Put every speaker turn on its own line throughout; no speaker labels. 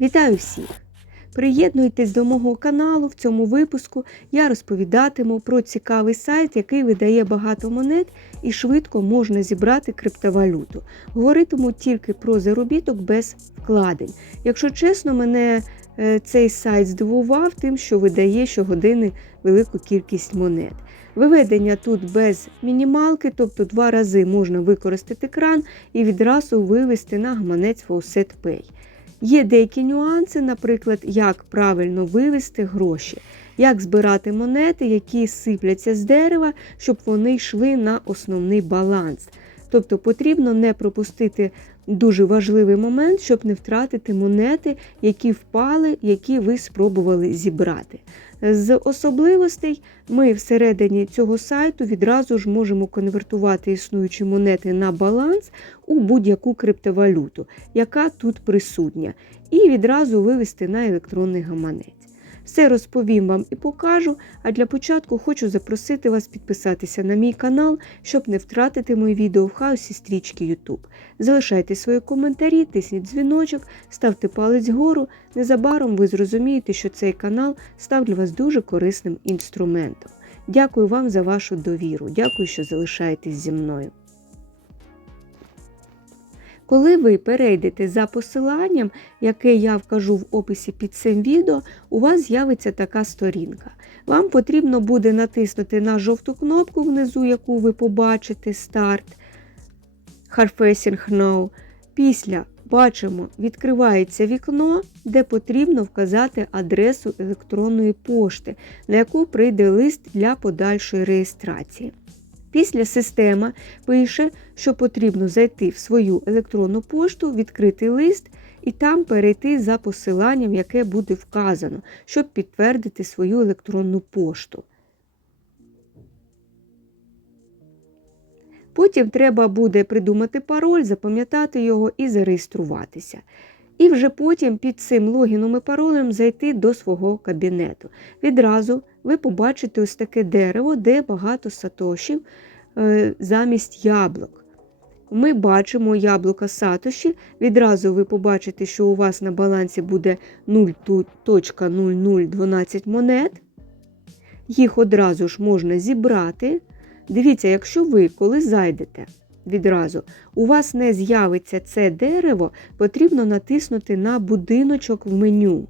Вітаю всіх! Приєднуйтесь до мого каналу. В цьому випуску я розповідатиму про цікавий сайт, який видає багато монет і швидко можна зібрати криптовалюту. Говоритиму тільки про заробіток без вкладень. Якщо чесно, мене е, цей сайт здивував тим, що видає щогодини велику кількість монет. Виведення тут без мінімалки, тобто два рази можна використати кран і відразу вивести на гаманець Faucet Pay. Є деякі нюанси, наприклад, як правильно вивести гроші, як збирати монети, які сипляться з дерева, щоб вони йшли на основний баланс. Тобто потрібно не пропустити дуже важливий момент, щоб не втратити монети, які впали, які ви спробували зібрати. З особливостей ми всередині цього сайту відразу ж можемо конвертувати існуючі монети на баланс у будь-яку криптовалюту, яка тут присутня, і відразу вивести на електронний гаманець. Все розповім вам і покажу, а для початку хочу запросити вас підписатися на мій канал, щоб не втратити мої відео в хаосі стрічки YouTube. Залишайте свої коментарі, тисніть дзвіночок, ставте палець вгору. Незабаром ви зрозумієте, що цей канал став для вас дуже корисним інструментом. Дякую вам за вашу довіру. Дякую, що залишаєтесь зі мною. Коли ви перейдете за посиланням, яке я вкажу в описі під цим відео, у вас з'явиться така сторінка. Вам потрібно буде натиснути на жовту кнопку внизу, яку ви побачите старт Harfacing Now. Після бачимо, відкривається вікно, де потрібно вказати адресу електронної пошти, на яку прийде лист для подальшої реєстрації. Після система пише, що потрібно зайти в свою електронну пошту, відкрити лист і там перейти за посиланням, яке буде вказано, щоб підтвердити свою електронну пошту. Потім треба буде придумати пароль, запам'ятати його і зареєструватися. І вже потім під цим логіном і паролем зайти до свого кабінету. Відразу ви побачите ось таке дерево, де багато сатошів е, замість яблук. Ми бачимо яблука сатоші. Відразу ви побачите, що у вас на балансі буде 0.0012 монет. Їх одразу ж можна зібрати. Дивіться, якщо ви коли зайдете відразу, у вас не з'явиться це дерево, потрібно натиснути на будиночок в меню.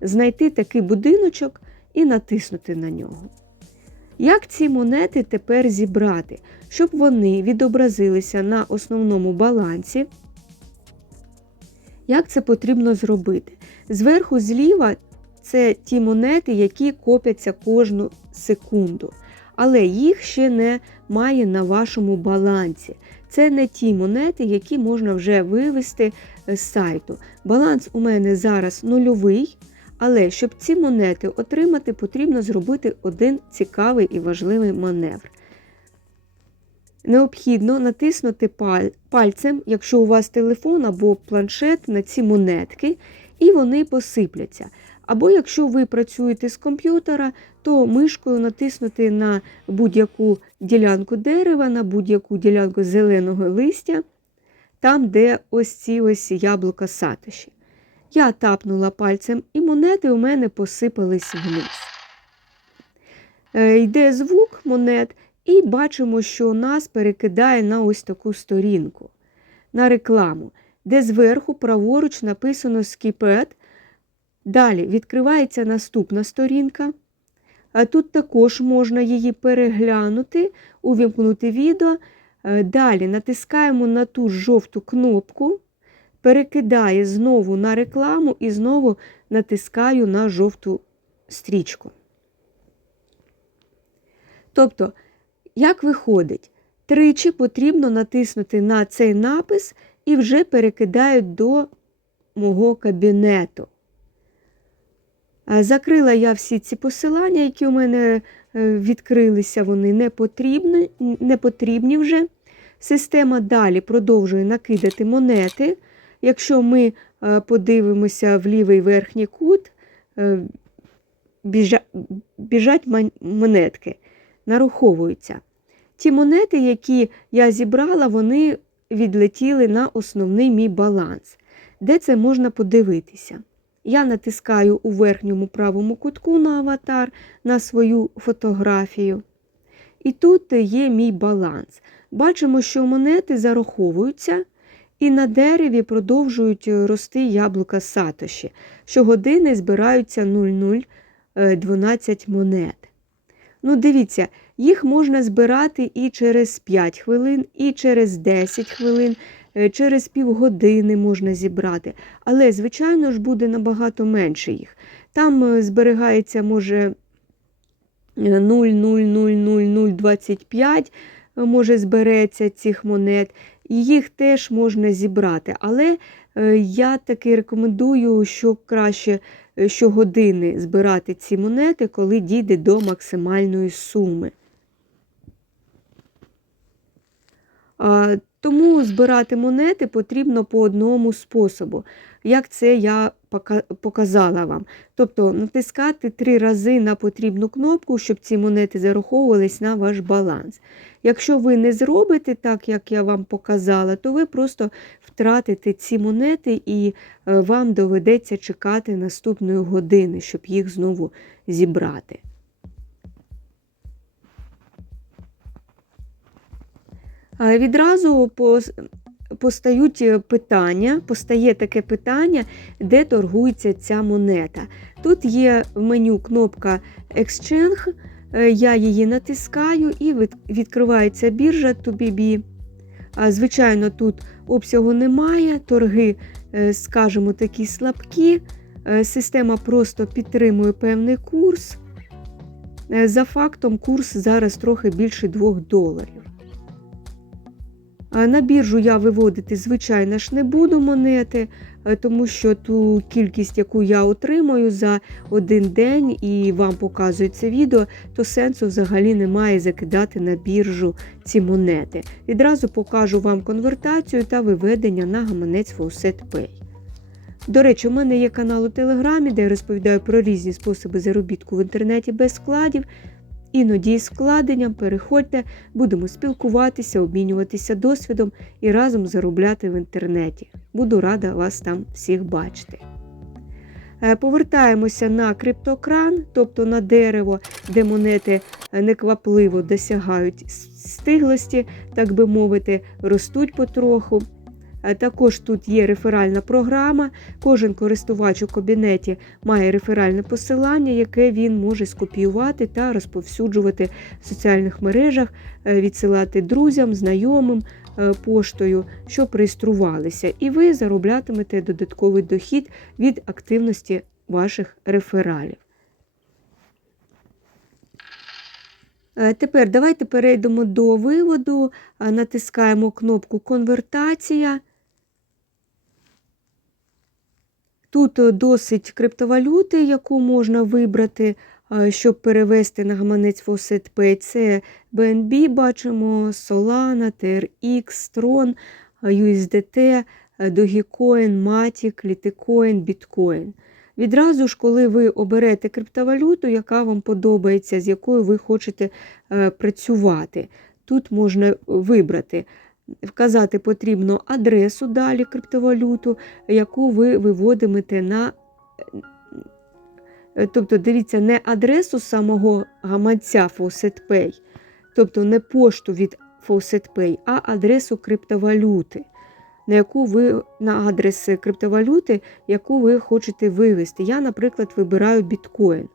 Знайти такий будиночок і натиснути на нього. Як ці монети тепер зібрати, щоб вони відобразилися на основному балансі? Як це потрібно зробити? Зверху зліва це ті монети, які копяться кожну секунду. Але їх ще немає на вашому балансі. Це не ті монети, які можна вже вивести з сайту. Баланс у мене зараз нульовий. Але щоб ці монети отримати, потрібно зробити один цікавий і важливий маневр. Необхідно натиснути пальцем, якщо у вас телефон або планшет на ці монетки, і вони посипляться. Або якщо ви працюєте з комп'ютера, то мишкою натиснути на будь-яку ділянку дерева, на будь-яку ділянку зеленого листя, там, де ось ці ось яблука сатоші. Я тапнула пальцем, і монети у мене посипались вниз. Е, йде звук монет, і бачимо, що нас перекидає на ось таку сторінку, на рекламу, де зверху праворуч написано скіпет. Далі відкривається наступна сторінка. А Тут також можна її переглянути, увімкнути відео. Е, далі натискаємо на ту жовту кнопку перекидає знову на рекламу і знову натискаю на жовту стрічку. Тобто, як виходить, тричі потрібно натиснути на цей напис і вже перекидають до мого кабінету. Закрила я всі ці посилання, які у мене е, відкрилися, вони не потрібні, не потрібні вже. Система далі продовжує накидати монети. Якщо ми е, подивимося в лівий верхній кут, е, біжать монетки, нараховуються. Ті монети, які я зібрала, вони відлетіли на основний мій баланс. Де це можна подивитися? Я натискаю у верхньому правому кутку на аватар на свою фотографію. І тут є мій баланс. Бачимо, що монети зараховуються, і на дереві продовжують рости яблука сатоші. Щогодини збираються 0,012 монет. Ну, дивіться, їх можна збирати і через 5 хвилин, і через 10 хвилин, е, через півгодини можна зібрати. Але, звичайно ж, буде набагато менше їх. Там е, зберігається, може, 0,00025, е, може, збереться цих монет, і їх теж можна зібрати. Але я таки рекомендую, що краще щогодини збирати ці монети, коли дійде до максимальної суми. Тому збирати монети потрібно по одному способу, як це я показала вам. Тобто натискати три рази на потрібну кнопку, щоб ці монети зараховувались на ваш баланс. Якщо ви не зробите так, як я вам показала, то ви просто втратите ці монети і е, вам доведеться чекати наступної години, щоб їх знову зібрати. Відразу постають е, питання, постає таке питання, де торгується ця монета. Тут є в меню кнопка Exchange, е, я її натискаю і відкривається біржа ToBB. Звичайно, тут обсягу немає, торги, е, скажімо, такі слабкі. Система просто підтримує певний курс. За фактом, курс зараз трохи більше 2 доларів. На біржу я виводити, звичайно ж, не буду монети, е, тому що ту кількість, яку я отримую за один день і вам показує це відео, то сенсу взагалі немає закидати на біржу ці монети. Відразу покажу вам конвертацію та виведення на гаманець Faucet Pay. До речі, у мене є канал у Телеграмі, де я розповідаю про різні способи заробітку в інтернеті без складів. Іноді з вкладенням переходьте, будемо спілкуватися, обмінюватися досвідом і разом заробляти в інтернеті. Буду рада вас там всіх бачити. Е, повертаємося на криптокран, тобто на дерево, де монети неквапливо досягають стиглості, так би мовити, ростуть потроху. Е, також тут є реферальна програма. Кожен користувач у кабінеті має реферальне посилання, яке він може скопіювати та розповсюджувати в соціальних мережах, е, відсилати друзям, знайомим е, поштою, щоб реєструвалися. І ви зароблятимете додатковий дохід від активності ваших рефералів. Тепер давайте перейдемо до виводу, натискаємо кнопку Конвертація. Тут е, досить криптовалюти, яку можна вибрати, щоб перевести на гаманець Faucet Pay. Це BNB, бачимо, Solana, TRX, Tron, USDT, Dogecoin, Matic, Litecoin, Bitcoin. Відразу ж, коли ви оберете криптовалюту, яка вам подобається, з якою ви хочете е, працювати, тут можна вибрати Вказати потрібно адресу далі криптовалюту, яку ви виводимете на. Е, тобто, дивіться, не адресу самого гаманця FaucetPay, тобто не пошту від FaucetPay, а адресу криптовалюти, на яку ви на адрес криптовалюти, яку ви хочете вивести. Я, наприклад, вибираю біткоін.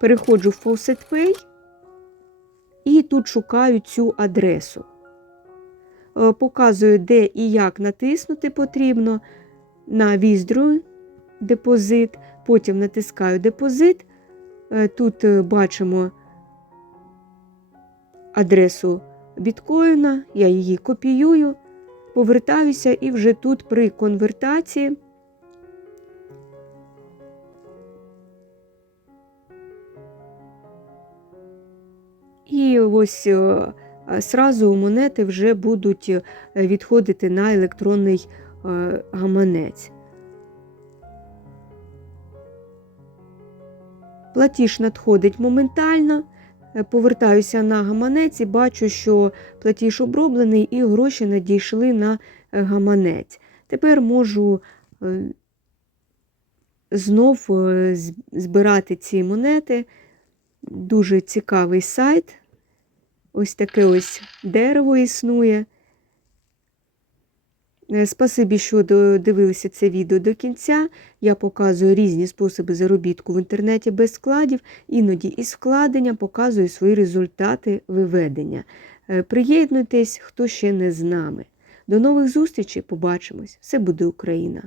Переходжу в FaucetPay і тут шукаю цю адресу. Е, показую, де і як натиснути потрібно на віздру депозит, потім натискаю депозит. Е, тут е, бачимо адресу біткоїна, я її копіюю, повертаюся і вже тут при конвертації. І ось сразу монети вже будуть е, відходити на електронний е, гаманець. Платіж надходить моментально. Е, повертаюся на гаманець і бачу, що платіж оброблений і гроші надійшли на гаманець. Тепер можу е, знов е, збирати ці монети. Дуже цікавий сайт. Ось таке ось дерево існує. Е, Спасибі, що дивилися це відео до кінця. Я показую різні способи заробітку в інтернеті без складів, іноді із вкладення показую свої результати виведення. Е, Приєднуйтесь, хто ще не з нами. До нових зустрічей, побачимось! Все буде Україна!